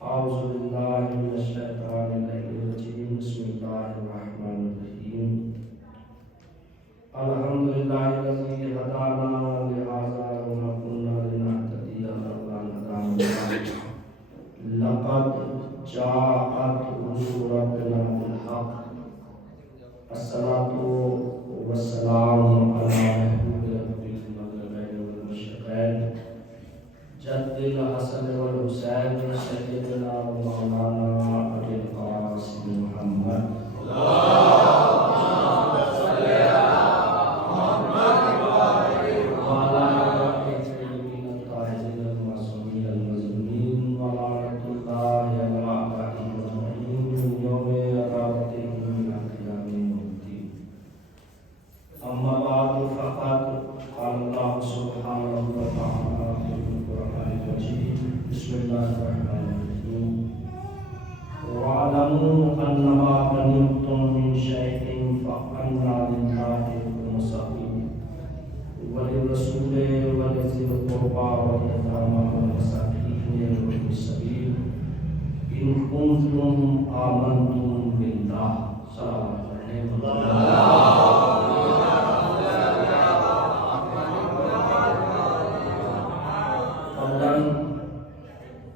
أعوذ بالله من الشيطان الرجيم بسم الله الرحمن الرحيم الحمد لله الذي هدانا لهذا وما كنا لنهتدي لولا أن هدانا الله لقد جاءت رسل ربنا بالحق الصلاة والسلام على محبوب ربنا المغربين والمشرقين جد الحسن والحسين سيدنا ومولانا أبي القاسم محمد وعلى آله الطيبين الطاهرين المعصومين المظلومين ولعنة الله على أعدائهم أجمعين من يوم عداوتهم إلى قيام يوم الدين. أما بعد فقد قال الله سبحانه وتعالى في القرآن المجيد بسم الله الرحمن الرحيم واعلموا أنما غنمتم من شيء فأن لله خمسه وللرسول ولذي القربى واليتامى والمساكين وابن السبيل إن كنتم آمنتم بالله صلى الله عليه وسلم.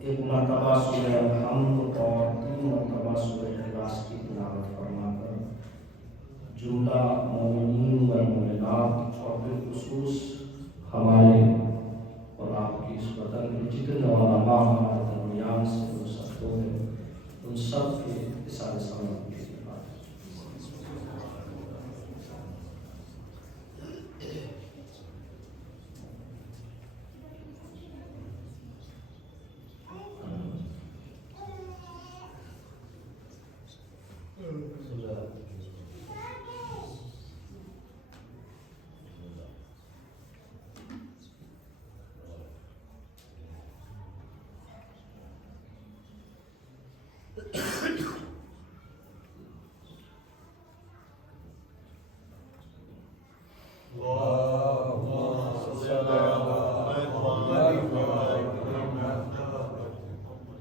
ایک مرتبہ سورہ الحمد اور 3 مرتبہ سورہ اخلاص کی تلاوت فرما کر جملہ مومنین و مومنات اور بالخصوص ہمارے اور آپ کی اس وطن کے جتنے علماء ہمارے درمیان سے وہ سب ہیں ان سب کے اظہار سلام کے لیے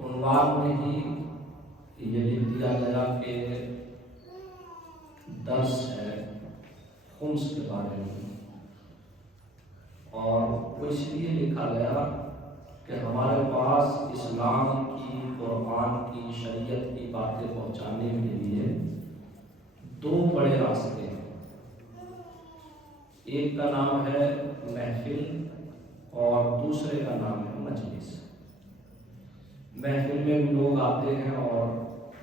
عنوان میں ہی یہ لکھ دیا گیا کہ درس ہے خمس کے بارے میں، اور وہ اس لیے لکھا گیا کہ ہمارے پاس اسلام کی، قرآن کی، شریعت کی باتیں پہنچانے کے لیے 2 بڑے راستے ہیں. ایک کا نام ہے محفل اور دوسرے کا نام ہے مجلس. محفل میں بھی لوگ آتے ہیں اور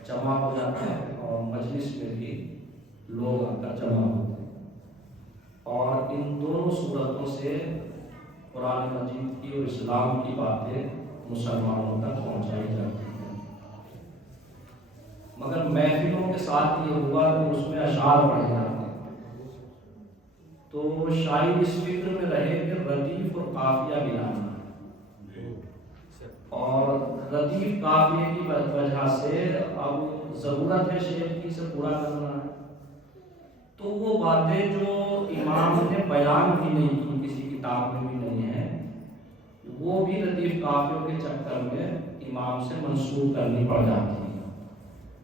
جمع ہو جاتے ہیں، اور مجلس میں بھی لوگ آ کر جمع ہوتے ہیں، اور ان دونوں صورتوں سے قرآن مجید کی اور اسلام کی باتیں مسلمانوں تک پہنچائی جاتی ہیں. مگر محفلوں کے ساتھ یہ ہوا کہ اس میں اشعار پڑھے جاتے ہیں، تو شاعر اس فکر میں رہے کہ ردیف اور قافیہ ملانا، اور ردیف قافیے کی وجہ سے اب ضرورت ہے شعر کی سے پورا کرنا ہے. تو وہ باتیں جو امام نے بیان بھی نہیں کی، کسی کتاب میں بھی نہیں ہے، وہ بھی ردیف قافیوں کے چکر میں امام سے منسوخ کرنی پڑ جاتی ہے.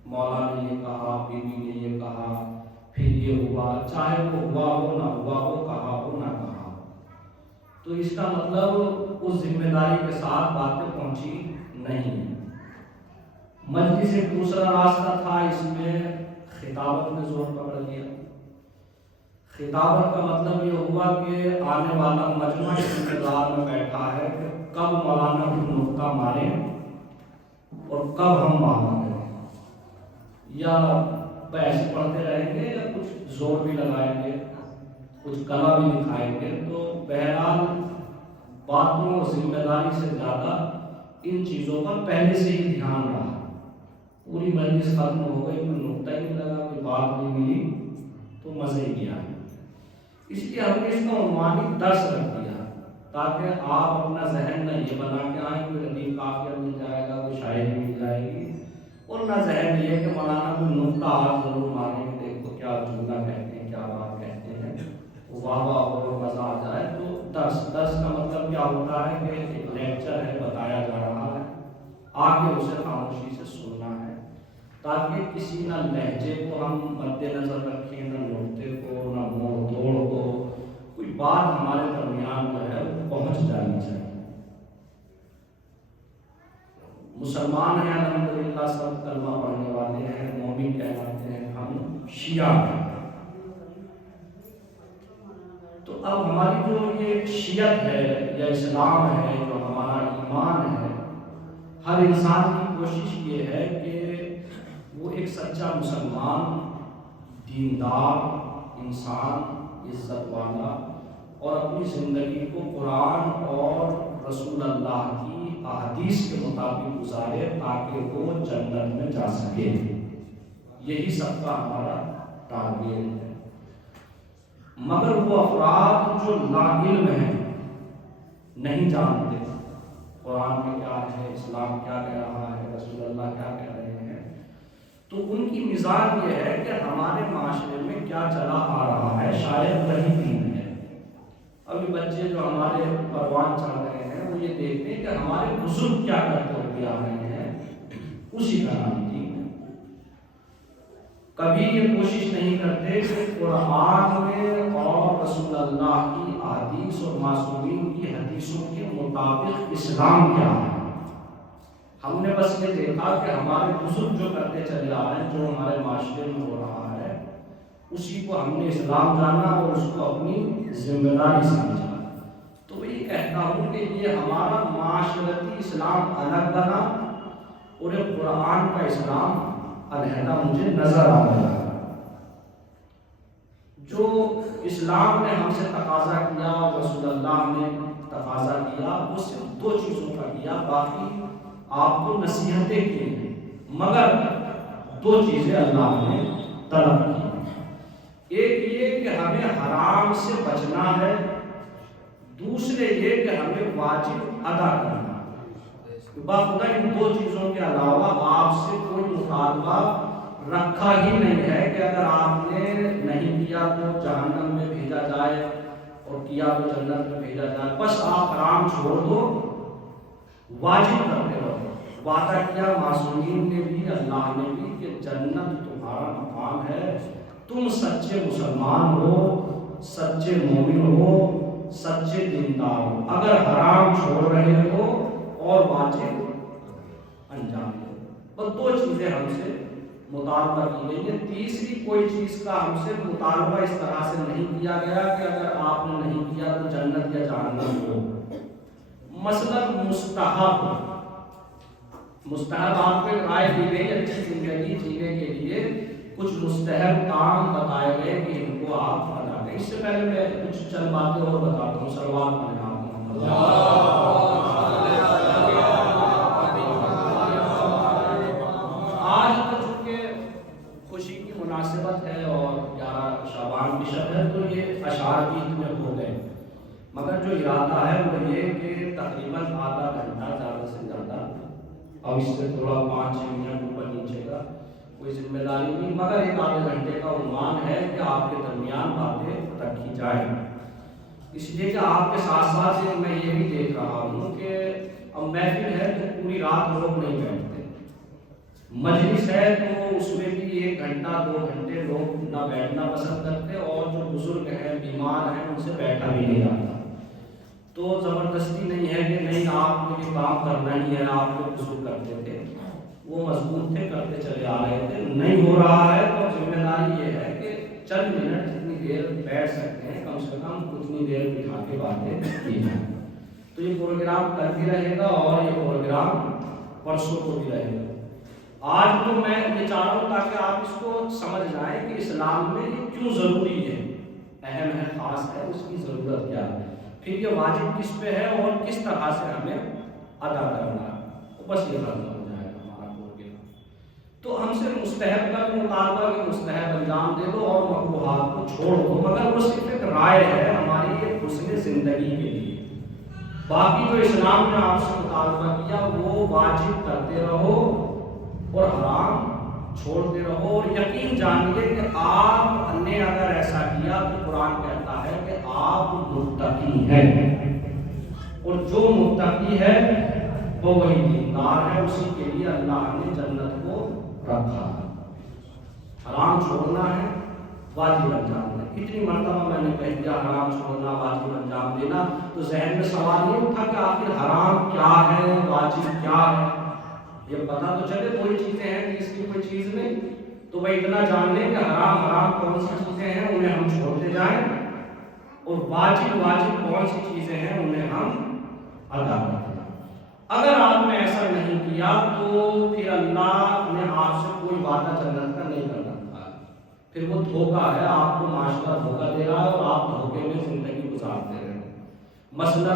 مولا نے یہ کہا، بی بی نے یہ کہا، پھر یہ ہوا، چاہے وہ ہوا ہو نہ ہوا ہو، کہا ہو نہ کہا. تو اس کا مطلب اس ذمہ داری کے ساتھ باتیں پہنچی نہیں ہے. مجلس ایک دوسرا راستہ تھا، اس میں خطابت نے زور پکڑ لیا. خطابت کا مطلب یہ ہوا کہ آنے والا مجمع انتظار میں بیٹھا ہے کہ کب مولانا بھی نقطہ مارے اور کب ہم وہاں کریں، یا ایسے پڑھتے رہیں گے یا کچھ زور بھی لگائیں گے، کچھ کلا بھی دکھائیں گے. تو بہرحال باتوں اور ذمہ داری سے زیادہ ان چیزوں پر پہلے سے ہی دھیان رہا. پوری مجلس ختم ہو گئی، کوئی نقطہ ہی نہیں لگا، کوئی بات نہیں ملی، تو مزے ہی کیا. اس لیے ہم نے اس کا عنوانی درس رکھ دیا تاکہ آپ اپنا ذہن نہ یہ بنا کے آئیں کوئی ردیف قافیہ مل جائے گا، کوئی شاعری مل جائے گی، اور نہ ذہن یہ کہ مولانا کوئی نقطہ آپ ضرور ماریں گے، دیکھو کیا جملہ کہتے ہیں، کیا بات کہتے ہیں، واہ واہ ہو مزہ آ جائے. تو درس کا مطلب کیا ہوتا ہے کہ ایک لیکچر ہے، بتایا جا رہا ہے، آ کے اسے خاموشی سے سننا ہے، تاکہ کسی نہ لہجے کو ہم مد نظر رکھیں، نہ نقطے کو، نہ موڑ توڑ کو، کوئی بات ہمارے درمیان جو ہے وہ پہنچ جانی چاہیے۔ مسلمان ہیں الحمدللہ، سب کلمہ پڑھنے والے ہیں، مومن کہلاتے ہیں، ہم شیعہ ہیں۔ تو اب ہماری جو یہ شیعت ہے یا اسلام ہے، جو ہمارا ایمان ہے، ہر انسان کی کوشش یہ ہے کہ وہ ایک سچا مسلمان، دیندار انسان، عزت والا، اور اپنی زندگی کو قرآن اور رسول اللہ کی احادیث کے مطابق گزارے تاکہ وہ جنت میں جا سکے۔ یہی سب کا ہمارا ٹارگیٹ ہے۔ مگر وہ افراد جو لا علم ہیں، نہیں جانتے قرآن میں کیا ہے، اسلام کیا کہہ رہا ہے، رسول اللہ کیا کہہ رہے ہیں، تو ان کی مزاج یہ ہے کہ ہمارے معاشرے میں کیا چلا آ رہا ہے شاید وہی دین ہے۔ ابھی بچے جو ہمارے پروان چل رہے ہیں وہ یہ دیکھتے ہیں کہ ہمارے بزرگ کیا کرتے ہوئے آ رہے ہیں، اسی کا نام دین ہے۔ کبھی یہ کوشش نہیں کرتے کہ قرآن میں اور رسول اللہ کی احادیث اور معصومین کی حدیثوں کے مطابق اسلام کیا ہے۔ ہم نے بس یہ دیکھا کہ ہمارے بزرگ جو کرتے چلے آ رہے ہیں، جو ہمارے معاشرے میں ہو رہا ہے، اسی کو ہم نے اسلام جانا اور اس کو اپنی ذمہ داری سمجھا۔ تو میں یہ کہتا ہوں کہ یہ ہمارا معاشرتی اسلام الگ بنا اور یہ قرآن کا اسلام علیحدہ مجھے نظر آ رہا ہے۔ جو اسلام نے ہم سے تقاضا کیا اور رسول اللہ نے تقاضا کیا، وہ صرف دو چیزوں کا کیا، باقی آپ کو نصیحتیں کی ہیں، مگر دو چیزیں اللہ نے طلب کی۔ ایک یہ کہ ہمیں حرام سے بچنا ہے، دوسرے یہ کہ ہمیں واجب ادا کرنا ہے۔ باخدا ان دو چیزوں کے علاوہ آپ سے کوئی مطالبہ رکھا ہی نہیں ہے کہ اگر آپ نے نہیں کیا تو جہنم میں بھیجا جائے اور کیا تو جنت میں بھیجا جائے۔ بس آپ حرام چھوڑ دو، واجب کرتے رہو۔ وعدہ کیا معصومین نے بھی، اللہ نے بھی، کہ جنت تمہارا مقام ہے، تم سچے مسلمان ہو، سچے مومن ہو، سچے دیندار ہو، اگر حرام چھوڑ رہے ہو اور واجب انجام دو۔ بس دو چیزیں ہم سے مطالبہ کی گئی ہے، تیسری کوئی چیز کا ہم سے مطالبہ اس طرح سے نہیں کیا گیا کہ اگر آپ نے نہیں کیا تو جنت یا جہنم ہو۔ مثلاً مستحب آپ کو ایک رائے دی گئی اچھی زندگی جینے کے لیے، کچھ مستحب کام بتائے گئے کہ ان کو آپ ادا کریں۔ اس سے پہلے میں کچھ چند باتیں اور بتاتا ہوں۔ صلوات پڑھیں آپ محمد۔ آج تو چونکہ خوشی کی مناسبت ہے اور 11 شعبان کی شب ہے تو یہ اشعار بھی اتنے ہو گئے، مگر جو ارادہ ہے وہ یہ کہ تقریباً آدھا گھنٹہ زیادہ سے زیادہ، اور اس سے تھوڑا 5-6 منٹ اوپر نیچے کا کوئی ذمہ داری نہیں، مگر ایک آدھے گھنٹے کا عنوان ہے کہ آپ کے درمیان باتیں رکھی جائیں۔ اس لیے کہ آپ کے ساتھ ساتھ میں یہ بھی دیکھ رہا ہوں کہ اب محفل ہے تو پوری رات لوگ نہیں بیٹھتے، مجلس ہے تو اس میں بھی 1 گھنٹہ 2 گھنٹے لوگ نہ بیٹھنا پسند کرتے، اور جو بزرگ ہیں، بیمار ہیں، ان سے بیٹھا بھی نہیں جاتا۔ تو زبردستی نہیں ہے کہ نہیں آپ کو یہ کام کرنا ہی ہے، آپ جو بزرگ کرتے تھے وہ مضبوط تھے، کرتے چلے آ رہے تھے، نہیں ہو رہا ہے تو ذمہ داری یہ ہے کہ چند منٹ جتنی دیر بیٹھ سکتے ہیں کم سے کم اتنی دیر بٹھا کے باتیں کی جائیں۔ تو یہ پروگرام کل بھی رہے گا اور یہ پروگرام پرسوں کو بھی رہے گا۔ آج تو میں یہ چاہ رہا ہوں تاکہ آپ اس کو سمجھ جائیں کہ اسلام میں یہ کیوں ضروری ہے، اہم ہے، خاص ہے، اس کی ضرورت کیا ہے، پھر یہ واجب کس پہ ہے اور کس طرح سے ہمیں ادا کرنا ہے، بس یہ ختم ہو جائے گا ہمارا پروگرام۔ تو ہم سے مستحب کا بھی مطالبہ کہ مستحب انجام دے دو اور مکروہات کو چھوڑ دو، مگر وہ صرف ایک رائے ہے ہماری ایک حسن زندگی کے لیے۔ باقی جو اسلام نے آپ سے مطالبہ کیا وہ واجب کرتے رہو اور حرام چھوڑتے رہو، اور یقین جانیے کہ آپ نے اگر ایسا کیا تو قرآن کہتا ہے کہ آپ متقی ہیں، اور جو متقی ہے وہ وہی دین حقدار ہے اسی کے لیے اللہ نے جنت کو رکھا ہے۔ حرام چھوڑنا ہے، واجب انجام دینا۔ کتنی مرتبہ میں نے کہہ دیا حرام چھوڑنا، واجب انجام دینا، تو ذہن میں سوال یہ اٹھا کہ آخر حرام کیا ہے، واجب کیا ہے؟ یہ پتہ تو چلے کوئی چیزیں ہیں کہ اس کی کوئی چیز نہیں، تو بھائی اتنا جان لیں کہ حرام کون سی چیزیں ہیں انہیں ہم چھوڑتے جائیں، اور واجب کون سی چیزیں ہیں انہیں ہم ادا کرتے ہیں۔ اگر آپ نے ایسا نہیں کیا تو پھر اللہ نے آپ سے کوئی وعدہ جنت کا نہیں کرنا تھا، پھر وہ دھوکہ ہے، آپ کو معاشرہ دھوکہ دے رہا ہے اور آپ دھوکے میں زندگی گزارتے رہے۔ مثلا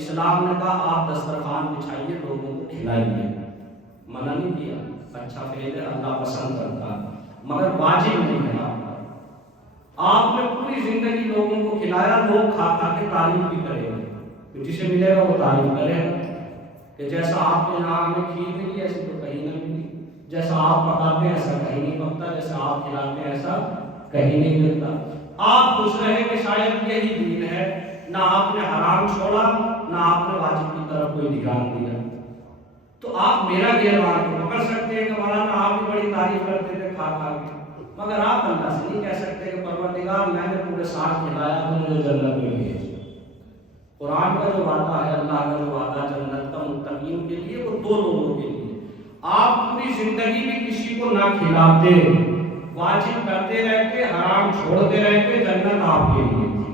اسلام نے کہا آپ دسترخوان بچھائیے، لوگوں کو کھلائیے، منع نہیں کیا، اچھا فعل ہے، اللہ پسند کرتا ہے، مگر واجب نہیں ہے آپ نے پوری زندگی لوگوں کو کھلایا، لوگ کھا کے تعریف بھی کریں گے، جسے ملے گا وہ تعریف کرے گا کہ جیسا آپ کے یہاں ہمیں کھیر ملی ایسی تو کہیں نہ ملی، جیسا آپ پکاتے ہیں ایسا کہیں نہیں پکتا، جیسا آپ کھلاتے ہیں ایسا کہیں نہیں ملتا۔ آپ خوش رہے کہ شاید یہی دین ہے، نہ آپ نے حرام چھوڑا نہ آپ نے واجب کی طرف کوئی دھیان دیا، تو آپ میرا گیروان کو پکڑ سکتے ہیں کہ مولانا آپ بھی بڑی تعریف کرتے تھے کھا کے، مگر آپ اللہ سے نہیں کہہ سکتے کہ پروردگار میں نے پورے سال کھلایا تو مجھے جنت میں بھیج۔ قرآن کا جو وعدہ ہے، اللہ کا جو وعدہ جنت کا متقین کے لیے، وہ دو لوگوں کے لیے۔ آپ پوری زندگی بھی کسی کو نہ کھلاتے، واجب کرتے رہتے، حرام چھوڑتے رہتے، جنت آپ کے لیے تھی۔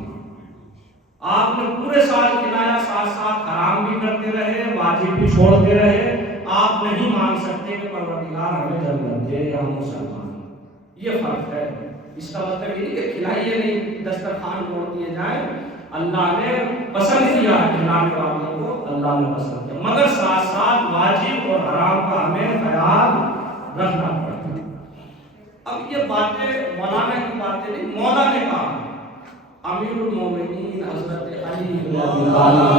آپ نے پورے سال کھلایا، ساتھ ساتھ حرام بھی کرتے رہے، واجب بھی چھوڑتے رہے، آپ نہیں مان سکتے کہ پروردگار ہمیں جنت دے یا ہم مسلمان۔ یہ فرق ہے۔ اس کا مطلب یہ نہیں کہ کھلائیے نہیں، دسترخوان توڑ دیے جائیں، اللہ نے پسند کیا ہے کھلانے والوں کو، اللہ نے پسند کیا، مگر ساتھ ساتھ واجب اور حرام کا ہمیں خیال رکھنا پڑتا ہے۔ اب یہ باتیں مولانا کی باتیں نہیں، مولا نے کہا، امیر المومنین حضرت علی بن ابی طالب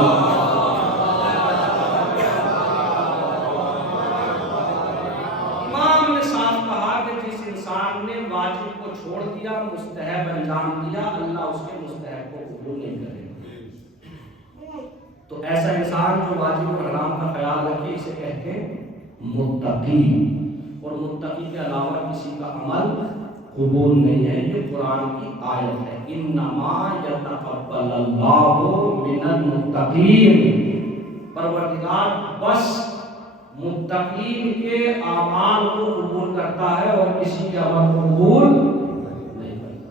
امام نے صاف کہا کہ جس انسان نے واجب کو چھوڑ دیا، مستحب انجام دیا، اللہ اس کے مستحب کو قبول نہیں کرے گا۔ تو ایسا انسان جو واجب اور حرام کا خیال رکھے اسے کہتے ہیں متقی، اور متقی کے علاوہ کسی کا عمل قبول نہیں ہے۔ یہ قرآن کی آیت ہے، انما یتقبل اللہ من المتقین، پروردگار بس متقین کے اعمال کو قبول کرتا ہے اور کسی کے عمل کو قبول نہیں کرتا۔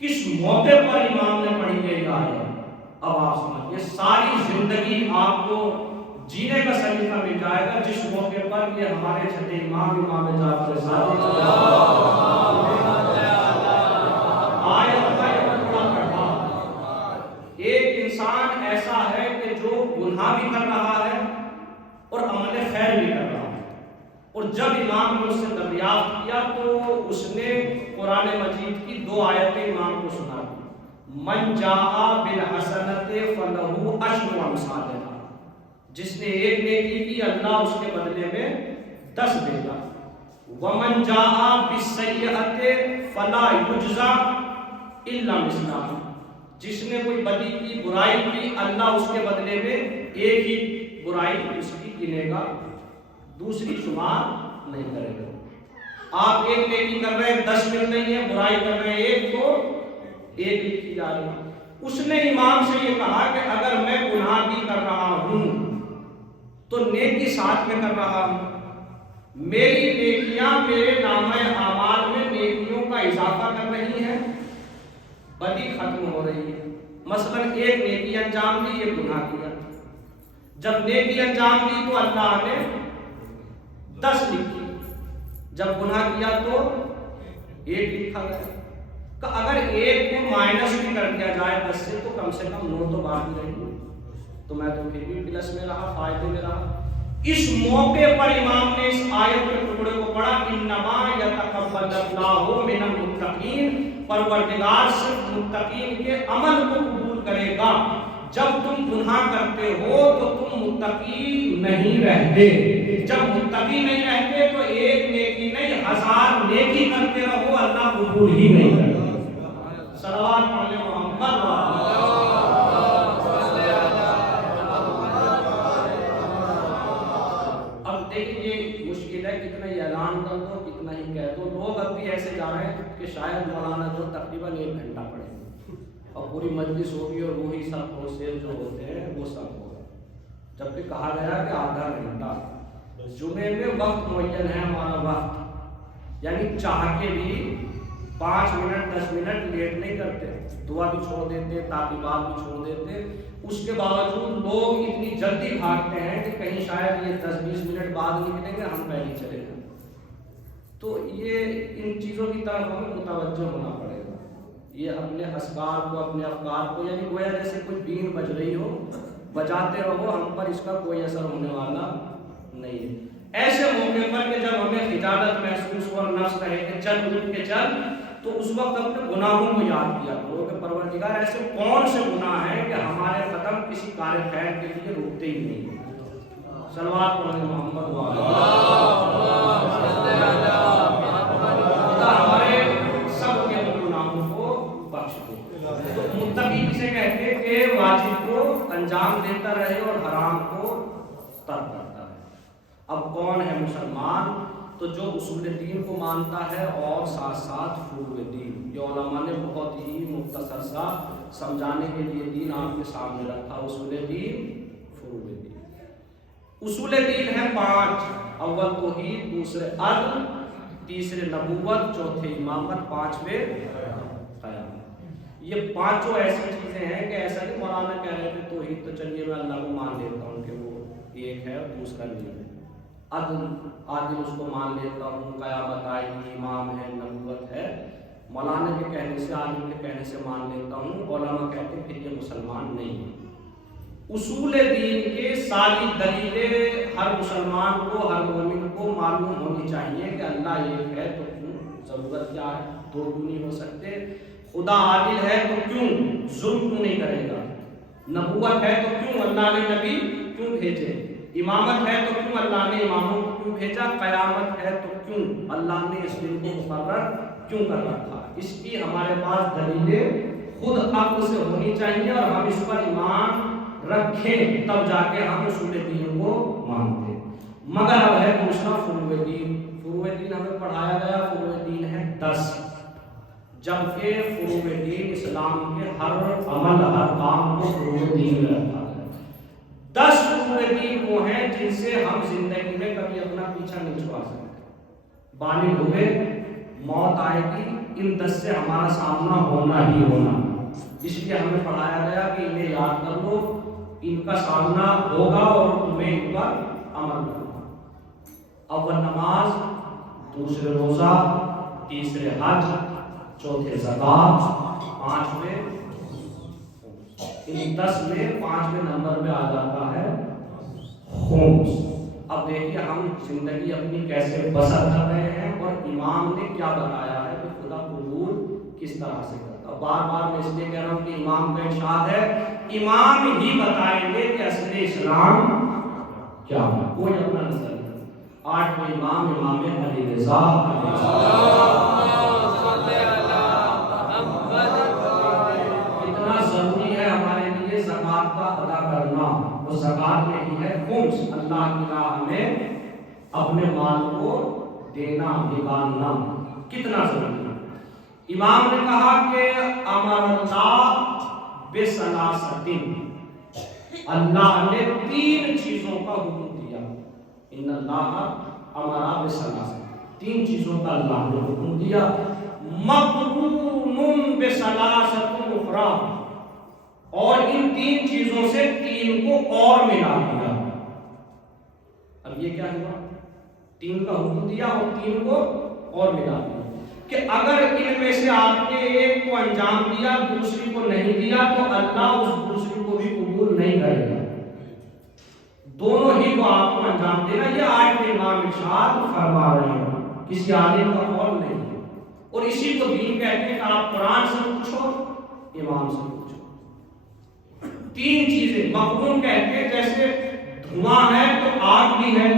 کس موقع پر امام نے پڑھی گئی آیت؟ اب آپ سمجھئے، ساری زندگی آپ کو جینے کا سلیقہ مل جائے گا جس موقع پر یہ ہمارے چھٹے امام جعفر صادق آیت کا یہ پورا پڑھا۔ ایک انسان ایسا ہے کہ جو گناہ بھی کر رہا ہے اور عمل خیر بھی کر رہا ہے، اور جب امام نے اس سے دریافت کیا تو اس نے قرآن مجید کی دو آیتیں امام کو سنا دی، من جاء بالحسنۃ فلہ عشر امثالھا، جس نے ایک نیکی کی اللہ اس کے بدلے میں 10 دے گا، ومن جاء بالسیئۃ فلا یجزا الا مثلھا، جس نے کوئی بدی کی، برائی کی، اللہ اس کے بدلے میں ایک ہی برائی اس کی گنے گا، دوسری شمار نہیں کرے گا۔ آپ ایک نیکی کر رہے ہیں 10 مل رہی ہے، برائی کر رہے ہیں ایک تو ایک لکھی جا رہی ہے۔ اس نے امام سے یہ کہا کہ اگر میں گناہ بھی کر رہا ہوں تو نیکی ساتھ میں کر رہا ہوں، میری نیکیاں میرے نامہ اعمال میں نیکیوں کا اضافہ کر رہی ہیں، بدی ختم ہو رہی ہے۔ مثلا ایک نیکی انجام دی، یہ گناہ کیا، جب نیکی انجام دی تو اللہ نے 10 لکھی، جب گناہ کیا تو 1 لکھا گیا، کہ اگر 1 کو مائنس بھی کر دیا جائے 10 سے تو کم سے کم 9 تو باقی رہی، تو میں تو پھر بھی پلس میں رہا، فائدے میں رہا۔ اس موقع پر امام نے اس آیت کے ٹکڑے کو پڑھا، انما یتقبل اللہ من المتقین، پروردگار صرف متقین کے عمل کو قبول کرے گا۔ جب تم گناہ کرتے ہو تو تم متقی نہیں رہتے، جب متقی نہیں رہتے تو ایک نیکی نہیں 1000 نیکی کرتے رہو، اللہ قبول ہی نہیں کرتا۔ صلوات پڑھ لیں محمد۔ اب ہے کتنا ہی اعلان کر دو، کتنا ہی کہہ دو، لوگ اب بھی ایسے جا رہے ہیں کہ شاید مولانا جو تقریباً 1 گھنٹہ پڑھے اور پوری مجلس ہوگی اور وہی سب پروسیس جو ہوتے ہیں وہ سب ہوگا، جبکہ کہا گیا کہ آدھا گھنٹہ جمعے میں وقت معین ہے ہمارا وقت، یعنی چاہ کے بھی 5 منٹ 10 منٹ لیٹ نہیں کرتے، دعا بھی چھوڑ دیتے، تعقیبات بھی چھوڑ دیتے، اس کے باوجود لوگ اتنی جلدی بھاگتے ہیں کہ کہیں شاید یہ 10-20 منٹ بعد نکلیں گے، ہم پہلے چلے جائیں۔ تو یہ ان چیزوں کی طرف ہمیں متوجہ ہونا پڑے گا، یہ اپنے اذکار کو، اپنے افکار کو، یعنی گویا جیسے کوئی بین بج رہی ہو، بجاتے رہو، ہم پر اس کا کوئی اثر ہونے والا نہیں ہے۔ ایسے موقع پر کہ جب ہمیں خجالت محسوس ہو اور نفس کہے کہ چل اٹھ کے چل، تو اس وقت اپنے گناہوں کو یاد کیا کرو کہ پروردگار ایسے کون سے گناہ ہیں کہ ہمارے قدم کسی کار خیر کے لیے رکتے ہی نہیں۔ صلوات پڑھیں محمد خدا ہمارے سب کے گناہوں کو بخش دے۔ تو متقی کسے کہتے ہیں کہ واجب کو انجام دیتا رہے اور حرام کو ترک کرتا رہے۔ اب کون ہے مسلمان؟ تو جو اصول دین کو مانتا ہے اور ساتھ ساتھ فروع دین، یہ علماء نے بہت ہی مختصر سا سمجھانے کے لیے دین آپ کے سامنے رکھا۔ اصول دین، فروع دین۔ اصول دین ہے 5، اول توحید، دوسرے عدل، تیسرے نبوت، چوتھے امامت، 5ویں قیامت۔ یہ 5 ایسی چیزیں ہیں کہ ایسا نہیں مولانا کہہ رہے تھے توحید تو چلیے میں اللہ کو مان لیتا ہوں کہ وہ ایک ہے اور دوسرا نہیں ہے، عادل اس کو مان لیتا ہوں، قیامت آئے گی، امام ہے، نبوت ہے، مولانا کے کہنے سے، عالم کے کہنے سے مان لیتا ہوں، علماء کہتے ہیں کہ یہ مسلمان نہیں ہے۔ اصول دین کے ساری دلیلیں ہر مسلمان کو، ہر مومن کو معلوم ہونی چاہیے کہ اللہ ایک ہے تو کیوں، ضرورت کیا ہے، 2 کیوں نہیں ہو سکتے، خدا عادل ہے تو کیوں، ظلم کیوں نہیں کرے گا، نبوت ہے تو کیوں، اللہ نے نبی کیوں بھیجے، امامت ہے تو کیوں، اللہ نے اماموں کو کیوں بھیجا، قیامت ہے تو کیوں، اللہ نے اس دن کو مقرر کیوں کر رکھا۔ اس کی ہمارے پاس دلیلیں خود عقل سے ہونی چاہیے اور ہم اس پر ایمان رکھیں، تب جا کے ہم اصول دین کو مانتے ہیں۔ مگر اب ہے دوسرا فروع دین۔ فروع دین ہمیں پڑھایا گیا، فروع دین ہے 10، جبکہ فروع دین اسلام کے ہر عمل، ہر کام کو فروع دین میں رکھا گیا۔ 10 فروع دین وہ ہیں جن سے ہم زندگی میں کبھی اپنا پیچھا نہیں چھڑا سکتے۔ بالغ ہوئے، موت آئے گی، ان 10 سے ہمارا سامنا ہونا ہی ہونا، اس لیے ہمیں پڑھایا گیا کہ انہیں یاد کر لو، ان کا سامنا ہوگا اور تمہیں ان پر عمل کرنا۔ اول نماز، دوسرے روزہ، تیسرے حج، چوتھے زکوٰۃ، 5ویں، ان 10 میں 5ویں نمبر پہ آ جاتا ہے خمس۔ اب دیکھیے ہم زندگی اپنی کیسے بسر کر رہے ہیں اور امام نے کیا بتایا ہے کہ خدا قبول کس طرح سے کرتا۔ بار بار میں اس لیے کہہ رہا ہوں کہ امام کا ارشاد ہے، امام ہی بتائیں گے کہ اصل اسلام کیا ہے، کوئی اپنا نظر نہیں۔ 8ویں امام، امام علی رضا ضروری ہے ہمارے لیے زکوٰۃ کا ادا کرنا، وہ زکوٰۃ میں ہی ہے خمس، اللہ کی راہ میں اپنے مال کو دینا، نکالنا کتنا ضروری ہے۔ امام نے کہا کہ امر اللہ بثلاثۃ، اللہ نے 3 چیزوں کا حکم دیا، ان اللہ امر بثلاثۃ، 3 چیزوں کا اللہ نے حکم دیا، مقرون بثلاثۃ اخرى، اور ان 3 چیزوں سے 3 کو اور ملا دیا۔ اب یہ کیا ہوا، 3 کا حکم دیا اور 3 کو اور ملا دیا، کہ اگر ان میں سے آپ نے ایک کو انجام دیا، دوسری کو نہیں دیا، تو اللہ اس دوسری کو بھی قبول نہیں کرے گا، دونوں ہی کو آپ کو انجام دینا۔ یہ آیت میں امام ارشاد فرما رہے ہیں، کسی عالم کا قول نہیں ہے، اور اسی کو دین کہتے ہیں کہ آپ قرآن سے پوچھو، امام سے پوچھو۔ 3 چیزیں مقرون کہتے ہیں، جیسے دھواں ہے تو آگ بھی ہے،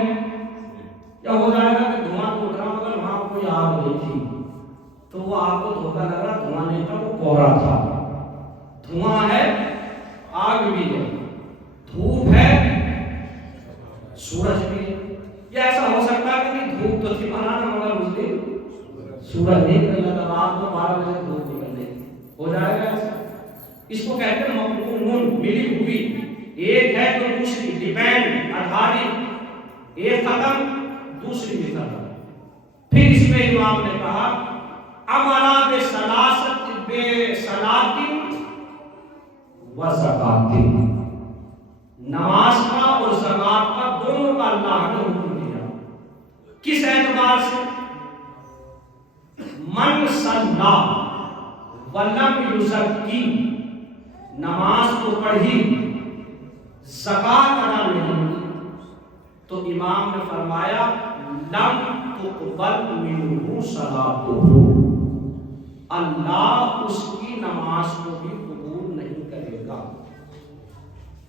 یا ہو جائے گا کہ دھواں تو اٹھ رہا مگر وہاں کوئی آگ نہیں تھی، تو وہ آپ کو دھوکہ لگ رہا، دھواں نہیں تھا، وہ کوہرا تھا۔ دھواں ہے، آگ بھی ہے، دھوپ ہے، سورج بھی ہے۔ یہ ایسا ہو سکتا ہے کہ سورج نہیں نکلنا تھا، رات کو 12 بجے دھوپ نکل رہی تھی، ہو جائے گا ایسا؟ اس کو کہتے ہیں مقرون، ملی ہوئی، ایک ہے تو دوسری ڈیپینڈ، آدھارت، ایک ختم دوسری بھی ختم۔ پھر اس میں امام نے کہا امرا بصلاۃ وزکات، نماز کا اور زکات کا دونوں کا اللہ نے حکم دیا۔ کس اعتبار سے؟ من صلی ولم یزکی، نماز تو پڑھی زکات ادا نہیں تو امام نے فرمایا لم تقبل منہ صلاتہ، اللہ اس کی نماز کو بھی قبول نہیں کرے گا۔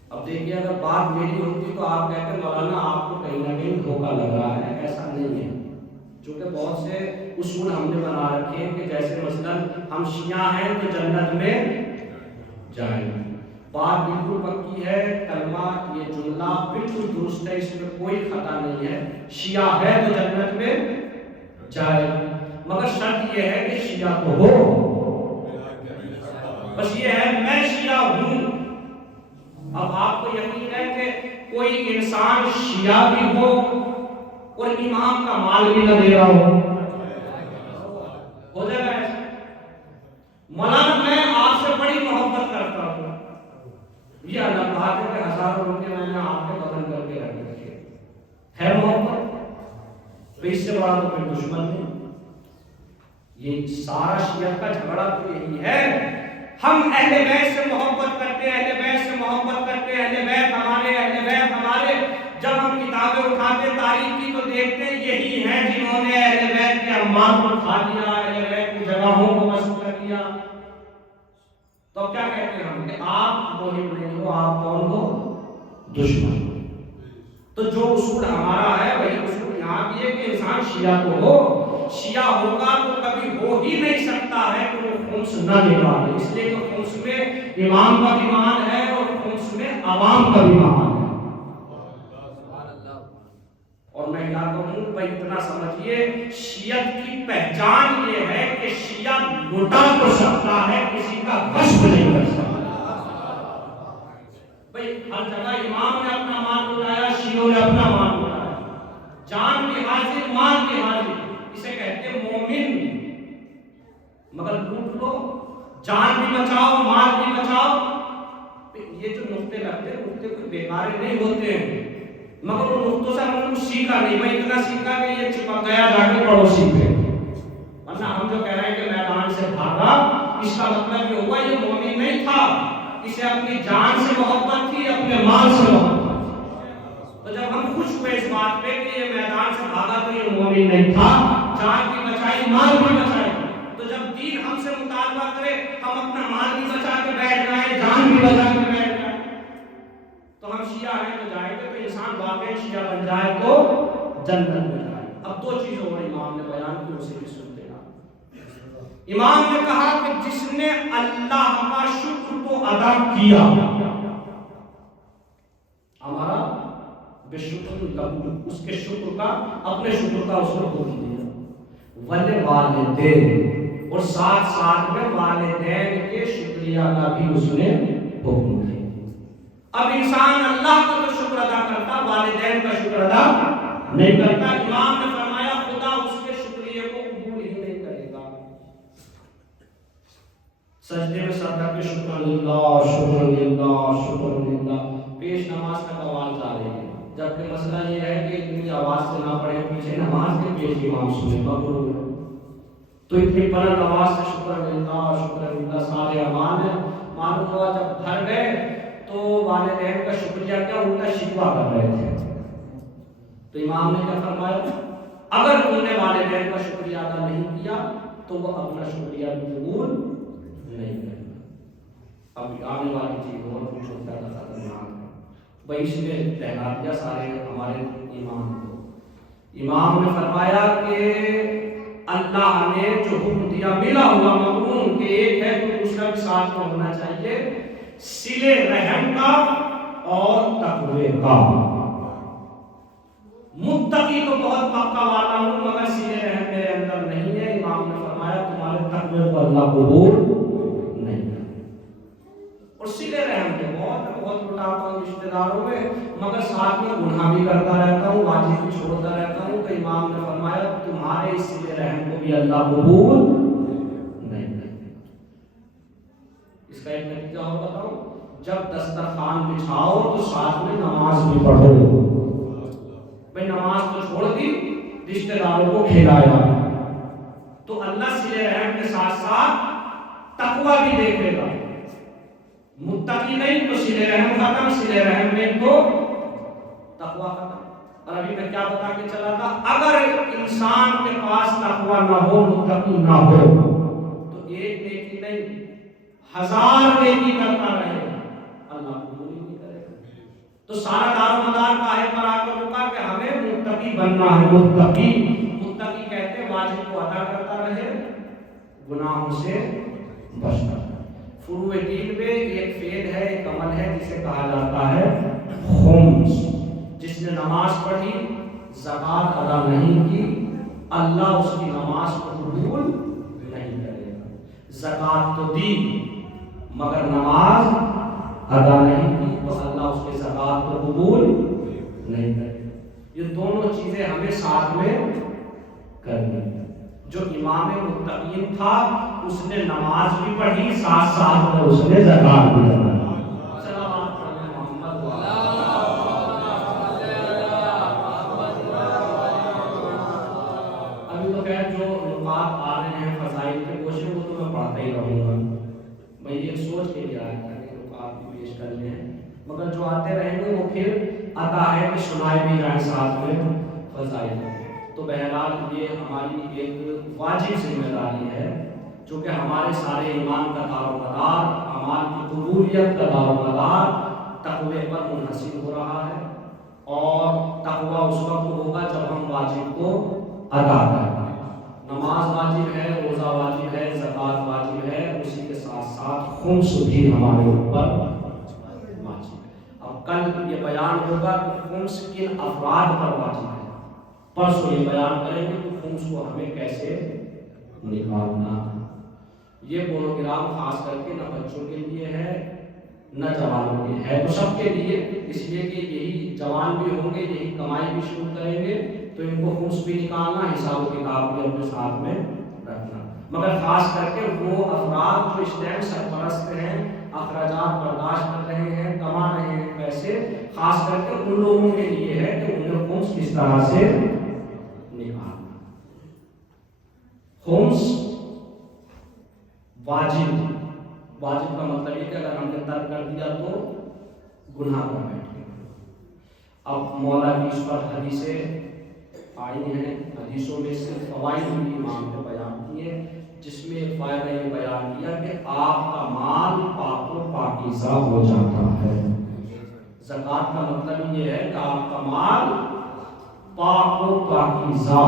اب دیکھیے اگر بات میری ہوتی تو آپ کہتے مولانا آپ کو کہیں نہ کہیں دھوکہ لگ رہا ہے، ایسا نہیں ہے، چونکہ بہت سے اصول ہم نے بنا رکھے ہیں کہ جیسے مثلا ہم شیعہ ہیں تو جنت میں جائیں گے، بات بالکل پکی ہے، کلمہ یہ جملہ بالکل درست ہے، اس میں کوئی خطا نہیں ہے، شیعہ ہے تو جنت میں جائے، مگر شرط یہ ہے کہ شیعہ کو ہو، بس یہ ہے میں شیعہ ہوں۔ اب آپ کو یقین ہے کہ کوئی انسان شیعہ بھی ہو اور امام کا مال بھی نہ دے رہا ہو جائے گا ایسا؟ مولانا میں آپ سے بڑی محبت کرتا ہوں، یہ اللہ بات ہے کہ ہزاروں روپے میں نے آپ کے بدن کر کے رکھ رکھے، ہے محبت؟ تو اس سے بڑا تو کوئی دشمن نہیں۔ یہ سارا شیعہ کا جھگڑا تو یہی ہے، ہم اہل بیت سے محبت کرتے ہیں، اہل بیت سے محبت کرتے ہیں، اہل بیت ہمارے، اہل بیت ہمارے، جب ہم کتابیں اٹھاتے تاریخ کی تو دیکھتے ہیں یہی ہیں جنہوں نے اہل بیت کے اموال کو کھا لیا، اہل بیت کی جگہوں کو مسخ کر دیا۔ تو کیا کہتے ہیں ہم کہ آپ محب نہیں ہو، آپ کون ہو؟ دشمن۔ تو جو اصول ہمارا ہے وہی اصول یہاں بھی ہے کہ انسان شیعہ کو ہو، شیعہ ہوگا تو کبھی ہو ہی نہیں سکتا ہے کہ وہ خمس نہ نکالے، اس لیے کہ خمس میں امام کا بھی مان ہے اور خمس میں عوام کا بھی مان ہے۔ اور میں کہتا ہوں بھائی اتنا سمجھیے، شیعت کی پہچان یہ ہے کہ شیعہ لٹا تو سکتا ہے، کسی کا غصب نہیں کر سکتا۔ بھائی ہر جگہ امام نے اپنا مان لٹایا، شیعوں نے اپنا مان لٹایا، جان بھی حاضر مال بھی حاضر، اسے کہتے ہیں مومن، مگر لوٹ لو، جان بھی بچاؤ مال بھی بچاؤ۔ یہ جو نقطے لگتے ہیں نقطے کوئی بیکار نہیں ہوتے ہیں، مگر ان نقطوں سے ہم نے کچھ سیکھا نہیں، بھائی اتنا سیکھا کہ یہ چپک گیا جا کے پڑوسی پہ، ورنہ ہم جو کہہ رہے ہیں کہ میدان سے بھاگا، اس کا مطلب یہ ہوا یہ مومن نہیں تھا، اسے اپنی جان سے محبت تھی، اپنے مال سے محبت تھی۔ تو جب ہم خوش ہوئے اس بات پہ کہ یہ میدان سے بھاگا تو یہ مومن نہیں تھا، جان بھی بچائی مال بھی بچائی، تو جب دین ہم سے مطالبہ کرے ہم اپنا مال بھی بچا کے بیٹھ جائیں، جان بھی بچا کے بیٹھ جائیں، تو ہم شیعہ ہیں تو جائیں گے، تو انسان واقعی شیعہ بن جائے تو جنت میں جائے۔ اب دو چیزوں کو امام نے بیان کی، اسے بھی سنتے ہیں۔ امام نے کہا کہ جس نے اللہ کا شکر کو ادا کیا، ہمارا بے شکر لہو، اس کے شکر کا، اپنے شکر کا اس نے حکم دیا، والدین، اور ساتھ ساتھ میں والدین کے شکریہ کا بھی اس نے حکم دیا۔ اب انسان اللہ کا تو شکر ادا کرتا، والدین کا شکر ادا نہیں کرتا، امام نے فرمایا خدا اس کے شکریہ کو قبول ہی نہیں کرے گا۔ سجدے میں سر رکھ کے شکر للہ شکر للہ شکر للہ، پیش نماز کا قوال جاری ہے، جبکہ مسئلہ یہ ہے کہ اتنی آواز سے نہ پڑھے، پیچھے نماز کے پیش امام سنے مقبول ہے، تو اتنی بلند آواز سے شکر للہ سارے امان ہے۔ معلوم ہوا جب گھر گئے تو والدین کا شکریہ کیا الٹا شکوہ کر رہے تھے، تو امام نے کیا فرمایا اگر تم نے والدین کا شکریہ ادا نہیں کیا تو وہ اپنا شکریہ بھی قبول نہیں کرے گا۔ اب آنے والی چیز بہت کچھ ہوتا ہے خطرناک ہے، بھائی اس نے دہلا دیا سارے ہمارے امام کو۔ امام نے فرمایا کہ اللہ نے جو حکم دیا ملا ہوا مقرون کہ ایک ہے تو دوسرا بھی ساتھ میں ہونا چاہیے، صلے رحم کا اور تقوی کا۔ متقی تو بہت پکا والا ہوں مگر صلے رحم میرے اندر نہیں ہے، امام نے قبول نہیں کرے. اور صلہ رحم تو بہت لٹاتا ہوں رشتے داروں میں، مگر ساتھ میں گناہ بھی کرتا رہتا ہوں، واجب بھی چھوڑتا رہتا ہوں. تو امام نے فرمایا تمہارے اس صلہ رحم کو بھی اللہ قبول نہیں کرے. اس کا ایک نتیجہ اور بتاؤں، جب دسترخوان بچھاؤ تو ساتھ میں نماز بھی پڑھو. بھئی نماز تو چھوڑ دی، رشتے داروں کو کھلایا، تو اللہ صلہ رحم کے ساتھ ساتھ تقوی بھی دیکھے گا. متقی نہیں تو صلہ رحم ختم، صلہ رحم نہیں تو تقوی ختم. اور ابھی میں کیا بتا کے چلا تھا، اگر انسان کے پاس تقوی نہ ہو، متقی نہ ہو، تو ایک نیکی نہیں 1000 نیکی کرتا رہے اللہ قبول ہی نہیں کرے گا. تو سارا دار و مدار کاہے پر آ کر رکا کہ ہمیں متقی بننا ہے. متقی کہتے ہیں واجب کو ادا کرتا رہے، گناہوں سے بچتا رہے. فروع دین میں ایک فعل ہے، ایک عمل ہے جسے کہا جاتا ہے خمس. جس نے نماز پڑھی، زکوٰۃ ادا نہیں کی، اللہ اس کی نماز کو قبول نہیں کرے گا. زکوٰۃ تو دی مگر نماز ادا نہیں کی تو اللہ اس کے زکوٰۃ کو قبول نہیں کرے گا. یہ دونوں چیزیں ہمیں ساتھ میں کرنی ہیں. جو امام متقین تھا اس نے نماز بھی پڑھی، ساتھ ساتھ میں اس نے زکوٰۃ بھی ادا کی. ابھی تو خیر جو نکات آ رہے ہیں فضائل کے گوشے وہ تو میں پڑھتا ہی رہوں گا. میں یہ سوچ کے لیے آیا تھا کہ نکات بھی پیش کرنے ہیں، مگر جو آتے رہیں گے وہ پھر عطا ہے کہ سنائے بھی جائیں ساتھ میں فضائل. تو بہرحال یہ ہماری ایک واجب ذمہ داری ہے، چونکہ ہمارے سارے ایمان کا دار و مدار، اعمال کی قبولیت کا دار و مدار تقوی پر منحصر ہو رہا ہے. اور تقوی اس وقت ہوگا جب ہم واجب کو ادا کریں. نماز واجب ہے، روزہ واجب ہے، زکوٰۃ واجب ہے، اسی کے ساتھ ساتھ خمس بھی ہمارے اوپر واجب ہے. اب کل یہ بیان ہوگا کہ خمس کن افراد پر واجب ہے. پرسوں یہ بیان کریں گے کہ خمس کو ہمیں کیسے نکالنا. یہ پروگرام خاص کر کے نہ بچوں کے لیے ہے نہ جوانوں کے ہے، تو سب کے لیے، اس لیے کہ یہی جوان بھی ہوں گے، یہی کمائی بھی شروع کریں گے، تو ان کو خمس بھی نکالنا، حساب و کتاب بھی اپنے ساتھ میں رکھنا. مگر خاص کر کے وہ افراد جو اس ٹائم سرپرست ہیں، اخراجات برداشت کر رہے ہیں، کما رہے ہیں پیسے، خاص کر کے ان لوگوں کے لیے ہے کہ انہیں خمس کس طرح سے نکالنا. خمس واجب کا مطلب یہ کہ اگر ہم نے ترک کر دیا تو گناہ پر بیٹھے. اب مولا کی اس پر حدیثیں آئی ہیں، حدیثوں میں صرف فوائد بھی امام نے بیان کیے، جس میں ایک فائدہ یہ بیان کیا کہ آپ کا مال پاک و پاکیزہ ہو جاتا ہے. زکوٰۃ کا مطلب یہ ہے کہ آپ کا مال پاک و پاکیزہ.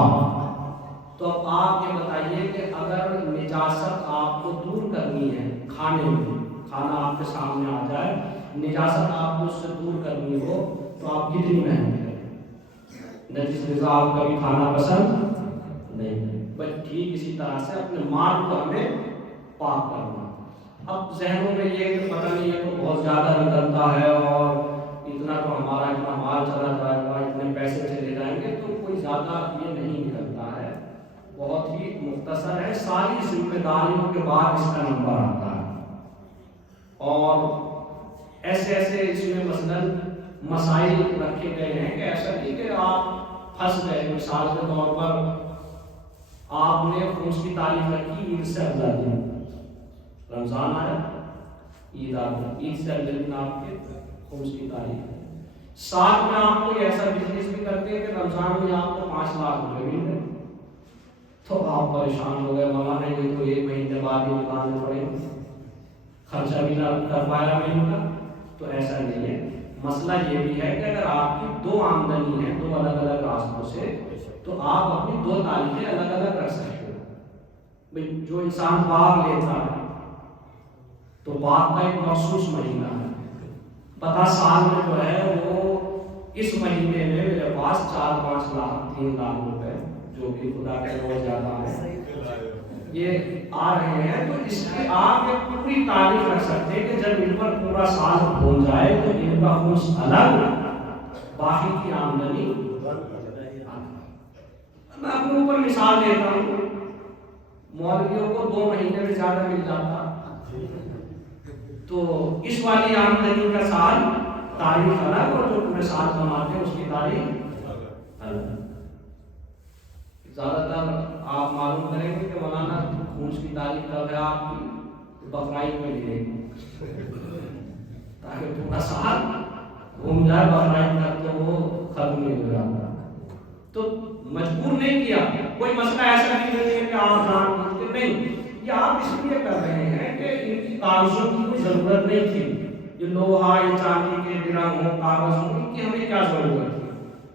تو اب آپ یہ بتائیے کہ اگر نجاست آپ کو دور کرنی ہے، کھانے میں، کھانا آپ کے سامنے آ جائے، نجاست آپ کو اس سے دور کرنی ہو تو آپ کتنی محنت کریں؟ نجس غذا آپ کبھی کھانا پسند نہیں کریں. بس ٹھیک اسی طرح سے اپنے مال کو ہمیں پاک کرنا. اب ذہنوں میں یہ کہ پتہ نہیں ہے تو بہت زیادہ نکلتا ہے اور اتنا تو ہمارا اتنا مال چلا جائے گا، اتنے پیسے چلے جائیں گے، تو کوئی زیادہ یہ نہیں نکلتا ہے. بہت ہی مختصر ہے. ساری ذمہ داریوں کے بعد اس کا نمبر آتا ہے. اور ایسے اس میں مثلاً مسائل رکھے گئے ہیں کہ ایسا نہیں کہ آپ پھنس گئے. مثال کے طور پر آپ نے خمس کی تاریخ رکھی عید سے اگلا دن، رمضان آیا، عید آ گئی، عید سے اگلے دن آپ کے خمس کی تاریخ ہے. ساتھ میں آپ کو ایسا بزنس بھی کرتے ہیں کہ رمضان میں آپ کو 5 لاکھ روپے مل گئے، تو آپ پریشان ہو گئے، مولانا یہ تو 1 مہینے بعد ہی نکالنے پڑیں گے، خرچہ بھی نہ کر پایا مہینے کا. تو ایسا نہیں ہے. مسئلہ یہ بھی ہے کہ اگر آپ کی 2 آمدنی ہے 2 الگ الگ راستوں سے، تو آپ اپنی 2 تاریخیں الگ الگ رکھ سکتے ہو. جو انسان باغ لیتا ہے تو باغ کا ایک مخصوص مہینہ ہے، پتہ سال میں جو ہے وہ اس مہینے میں میرے پاس 4-5 لاکھ 3 لاکھ روپے جو بھی خدا کے روز زیادہ ہے یہ آ رہے ہیں، تو اس کی آپ ایک پوری تاریخ رکھ سکتے ہیں کہ جب ان پر پورا سال ہو جائے تو ان کا خمس الگ، باقی کی آمدنی۔ میں اپنے اوپر مثال دیتا ہوں، مولویوں کو 2 مہینے میں زیادہ مل جاتا، تو اس والی آمدنی کا سال تاریخ الگ، اور جو پورے سال کماتے ہیں اس کی تاریخ الگ۔ زیادہ تر آپ معلوم کریں گے کہ مولانا خمس کی تاریخ کب ہے آپ کی، بقرعید میں ملے گی، تاکہ پورا سال گھوم جائے، بقرعید تک تو وہ ختم نہیں ہو جاتا۔ تو مجبور نہیں کیا، کوئی مسئلہ ایسا نہیں ہے کہ آپ جان بوجھ کے نہیں، یہ آپ اس لیے کر رہے ہیں کہ ان کی کاغذوں کی کوئی ضرورت نہیں تھی، یہ لوہا یہ چاندی کے درہم ہو کاغذ ہو، ان کی ہمیں کیا ضرورت ہے؟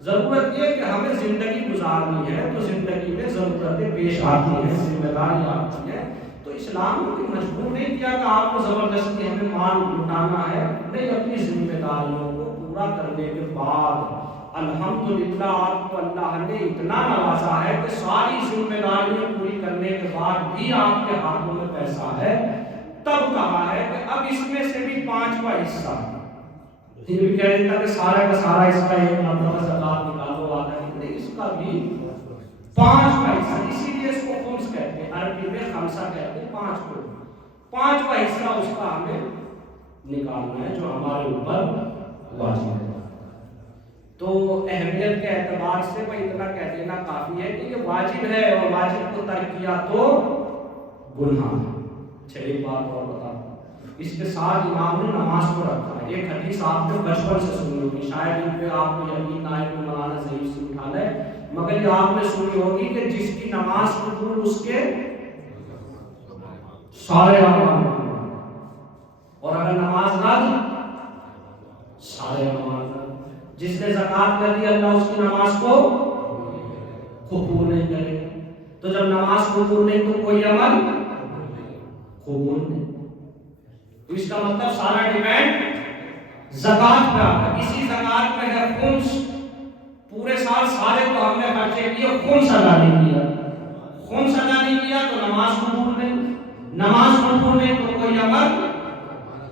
ضرورت یہ کہ ہمیں زندگی گزارنی ہے، تو زندگی میں ضرورتیں پیش آتی ہیں، ذمہ داری آتی ہے، تو اسلام نے کوئی مجبور نہیں کیا کہ آپ کو زبردستی ہمیں مال لٹانا ہے، نہیں، اپنی ذمہ داریوں کو پورا کرنے کے بعد الحمدللہ آپ کو اللہ نے اتنا نوازا ہے کہ ساری ذمہ داریاں پوری کرنے کے بعد بھی آپ کے ہاتھوں میں پیسہ ہے، تب کہا ہے کہ اب اس میں سے بھی 5واں حصہ، یہ بھی کہہ دیتا کہ سارا کا سارا اس کا ایک مرتبہ زکات نکالو آتا ہے، نہیں، اس کا بھی 5واں حصہ، اسی لیے اس کو خمس کہتے ہیں، عربی میں خمسہ کہتے ہیں 5 کو، 5واں حصہ اس کا ہمیں نکالنا ہے جو ہمارے اوپر واجب ہے۔ تو اہمیت کے اعتبار سے میں اتنا کہہ دینا کافی ہے کہ یہ واجب ہے، اور واجب کو ترک کیا تو گناہ ہے۔ اچھا، ایک بات اور بتا دوں، اس کے ساتھ امام نے نماز کو رکھا ہے۔ ایک حدیث آپ نے بچپن سے سنی ہوگی، شاید ان پہ آپ کو یقین نہ آئے کہ مولانا ضعیف سے اٹھا لے، مگر یہ آپ نے سنی ہوگی کہ جس کی نماز قبول اس کے سارے اعمال، اور اگر نماز رد سارے اعمال۔ جس نے زکات کر دی اللہ اس کی نماز کو قبول نہیں کرے گا، تو جب نماز قبول نہیں تو کوئی عمل قبول نہیں۔ تو اس کا مطلب سارا ڈیپینڈ زکات پہ آتا ہے، اسی زکات میں ہے خمس، پورے سال سارے تو ہم نے خرچے کیے، خمس ادا نہیں کیا، خمس ادا نہیں کیا تو نماز قبول نہیں، نماز قبول نہیں تو کوئی عمل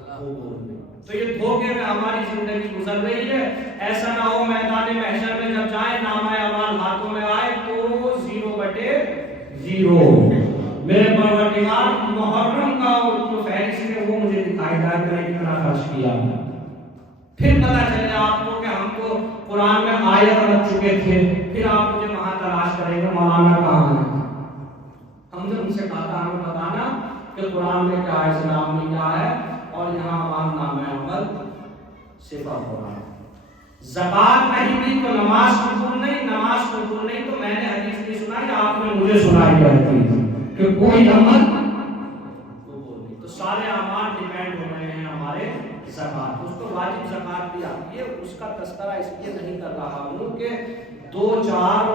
قبول نہیں۔ تو یہ دھوکے میں ہماری زندگی گزر رہی ہے۔ ایسا نہ ہو میدان محشر میں جب جائیں نامہ اعمال ہاتھوں میں آئے تو 0/0، میرے پروردگار محرم کا جو فہرست ہے وہ مجھے دکھائی جائے کہ میں کتنا خرچ کیا، پھر پتہ چلے آپ کو کہ ہم تو قرآن میں آیت رکھ چکے تھے، پھر آپ مجھے وہاں تلاش کریں گے مولانا کہاں ہے۔ ہم نے ان سے کہا تھا ہمیں بتانا کہ قرآن میں کیا ہے، اسلام میں کیا ہے، اور یہاں عوام نامہ عمل صفر ہو رہا ہے۔ زکات نہیں دی تو نماز قبول نہیں، نماز قبول نہیں تو میں نے حدیث نہیں سنائی، آپ نے مجھے سنائی ہے کہ کوئی عمل قبول نہیں۔ تو سارے اعمال ڈیپینڈ ہو رہے ہیں ہمارے زکات، اس کو واجب زکات بھی آتی ہے، اس کا تذکرہ اس لیے نہیں کر رہا ہوں کہ 2-4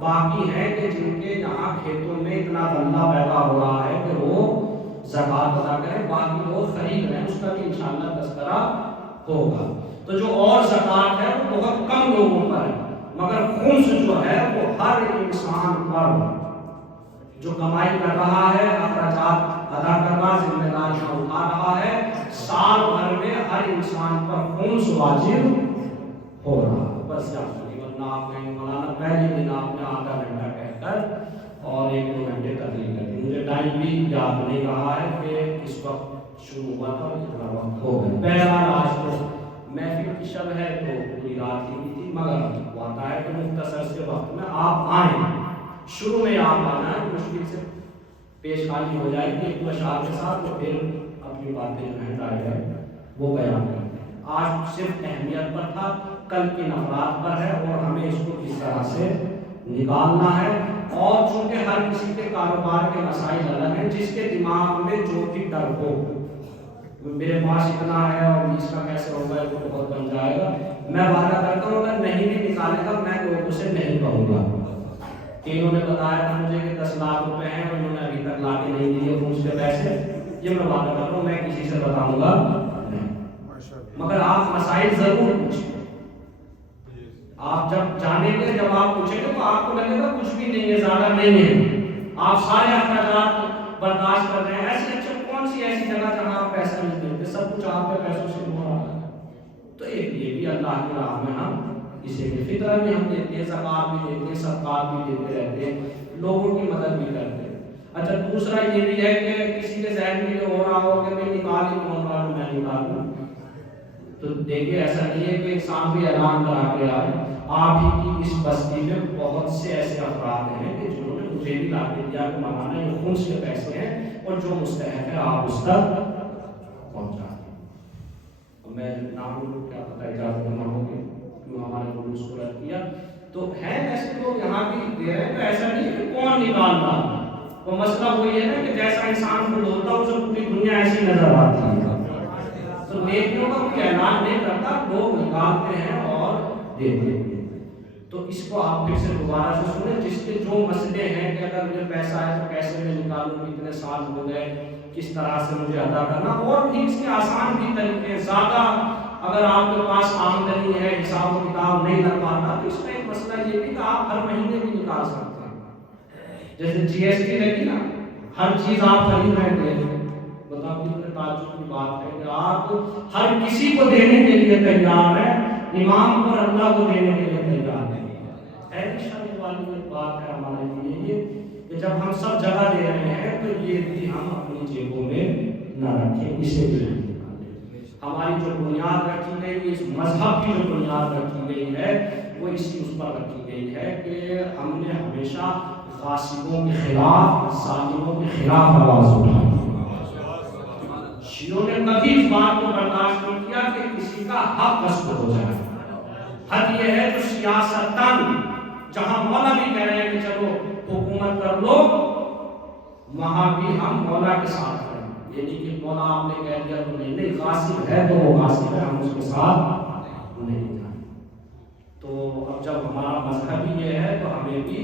باقی ہیں کہ جن کے یہاں کھیتوں میں اتنا غلہ پیدا ہو رہا ہے کہ وہ زکات ادا کریں، باقی وہ خرید رہے ہیں، اس کا بھی انشاءاللہ تذکرہ ہوگا۔ تو جو اور زکات ہے وہ بہت کم لوگوں پر ہے، مگر خمس جو ہے وہ ہر انسان پر، جو کمائی کر رہا ہے، اخراجات ادا کر رہا، ذمہ داریاں اٹھا رہا ہے، سال بھر میں ہر انسان پر خمس واجب ہو رہا ہے۔ بس یاد رکھیے، ورنہ آپ کہیں مولانا پہلے دن آپ نے آدھا گھنٹہ کہہ کر اور 1-2 گھنٹے تقریر کر دی، مجھے ٹائم بھی یاد نہیں رہا ہے کہ کس وقت شروع ہوا تھا اور کتنا وقت ہو گیا۔ بہرحال آج تو محفل کی شب ہے تو پوری رات ہی تھی، مگر وہ آتا ہے کہ مختصر سے وقت میں آپ آئیں، شروع میں آپ آنا ہے، مشکل سے پیش خالی ہو جائے گی 1-2 اشعار کے ساتھ، تو پھر اپنی باتیں جو ہیں ڈائریکٹ وہ بیان کرتے ہیں۔ آج صرف اہمیت پر تھا، کل کے نفرات پر ہے، اور ہمیں اس کو کس طرح سے نکالنا ہے، اور چونکہ ہر کسی کے کاروبار کے مسائل الگ ہیں، جس کے دماغ میں جو بھی ڈر ہو، میرے پاس اتنا ہے اور اس کا کیسے ہوگا، تو بہت بن جائے گا، میں وعدہ کرتا ہوں اگر نہیں بھی نکالے گا میں لوگوں سے نہیں کہوں گا کہ انہوں نے بتایا تھا مجھے کہ 10 لاکھ روپے ہیں اور انہوں نے ابھی تک لا کے نہیں دیے اس کے پیسے، یہ میں وعدہ کر رہا ہوں میں کسی سے بتاؤں گا نہیں، مگر آپ مسائل ضرور پوچھیں، آپ جب جانیں گے، جب آپ پوچھیں گے تو آپ کو لگے گا کچھ بھی نہیں ہے، زیادہ نہیں ہے، آپ سارے اخراجات برداشت کر رہے ہیں، ایسی اچھا کون سی ایسی جگہ جہاں آپ پیسہ نہیں دیتے، سب کچھ آپ کے پیسوں سے ہو رہا ہے. تو ایک یہ بھی اللہ کی راہ میں ہم اسے بھی فطرہ بھی ہم دیتے ہیں، زکات بھی دیتے ہیں، صدقات بھی دیتے رہتے ہیں، لوگوں کی مدد بھی کرتے ہیں. اچھا دوسرا یہ بھی ہے کہ کسی کے ذہن میں یہ ہو رہا ہو کہ میں نکال ہی کون رہا ہوں، میں نکالوں. تو دیکھیے ایسا نہیں ہے کہ انسان بھی اعلان کرا کے آئے. آپ ہی کی اس بستی میں بہت سے ایسے افراد ہیں کہ جنہوں نے مجھے بھی لا کے دیا کہ مولانا یہ خون سے پیسے ہیں اور جو مستحق ہے آپ اس تک پہنچا دیں. میں نام کیا پتہ اجازت نہ ہوگی کیوں ہمارے پولیس کو رد کیا. تو ہے ایسے لوگ یہاں بھی دے رہے ہیں. تو ایسا نہیں ہے کہ کون نکالتا، وہ مسئلہ وہی ہے نا کہ جیسا انسان خود ہوتا ہے اسے پوری دنیا ایسی نظر آتی ہے. تو نیکیوں کا کوئی اعلان نہیں کرتا، لوگ نکالتے ہیں اور دیتے ہیں. تو اس کو آپ پھر سے دوبارہ سے سنیں، جس کے جو مسئلے ہیں کہ اگر مجھے پیسہ ہے تو کیسے میں نکالوں، کتنے سال ہو گئے، کس طرح سے مجھے ادا کرنا، اور بھی اس کے آسان بھی طریقے ہیں. زیادہ اگر آپ کے پاس آمدنی ہے، حساب و کتاب نہیں کر پاتا، تو اس میں ایک مسئلہ یہ بھی کہ آپ ہر مہینے بھی نکال سکتے ہیں. جیسے جی ایس ٹی لگی نا، ہر چیز آپ خرید رہے ہیں، بتاؤ کتنے تعجب کی بات ہے کہ آپ ہر کسی کو دینے کے لیے تیار ہیں، امام اور اللہ کو دینے کے لیے تیار ہیں. ایسی شرط والی ایک بات ہے ہمارے لیے یہ کہ جب ہم سب جگہ دے رہے ہیں تو یہ بھی ہم اپنی جیبوں میں نہ رکھیں. اسے بھی ہماری جو بنیاد رکھی گئی، اس مذہب کی جو بنیاد رکھی گئی ہے وہ اسی اس پر رکھی گئی ہے کہ ہم نے ہمیشہ غاصبوں کے خلاف، ظالموں کے خلاف آواز اٹھائی. شیعوں نے کبھی اس بات کو برداشت نہیں کیا کہ کسی کا حق غصب ہو جائے. حد یہ ہے جو سیاستاً جہاں مولا بھی کہہ رہے ہیں کہ چلو حکومت کر لو، وہاں بھی ہم مولا کے ساتھ ہیں. یعنی کہ مولا آپ نے کہہ دیا تو نہیں، غاصب ہے تو وہ غاصب ہے، ہم اس کے ساتھ نہیں جائیں. تو اب جب ہمارا مذہب ہی یہ ہے تو ہمیں بھی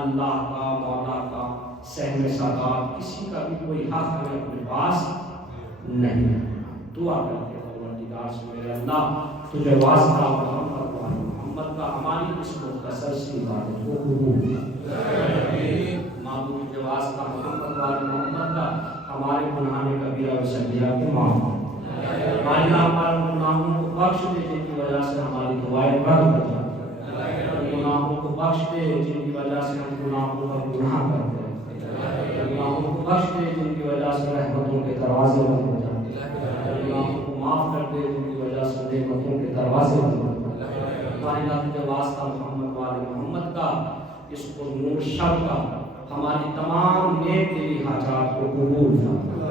اللہ کا، مولا کا، سہم سادات، کسی کا بھی کوئی حق ہمیں اپنے پاس نہیں ہے. دعا کرتے ہیں پروردگار سے، میرے اللہ تجھے واسطہ محمد کا ہماری اس مختصر سی عبادت کو قبول معبود کے واسطہ محمد کا ہمارے گناہ کبیرہ و صغیرہ کے معاف. ہمارے ہمارے گناہوں کو بخش دے جن کی وجہ سے ہماری دعائیں رد ہو جاتی. گناہوں کو بخش دے جن کی وجہ سے ہم گناہوں کا گناہ کرتے ہیں. گناہوں کو بخش دے جن کی وجہ سے رحمتوں کے دروازے بند ہو جاتے ہیں. گناہوں کو معاف کر دے جن کی وجہ سے نعمتوں کے دروازے بند ہو جاتے ہیں. ہمارے نبی کے واسطہ محمد والے محمد کا اس پر نور شب کا ہماری تمام نیک دلی حاجات کو قبول فرما.